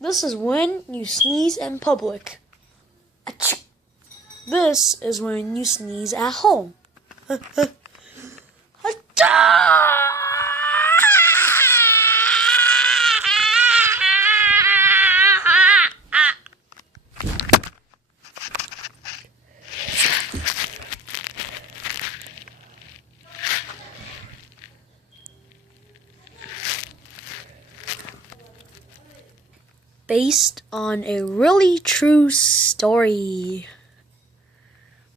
This is when you sneeze in public. Achoo. This is when you sneeze at home. Achoo. Based on a really true story.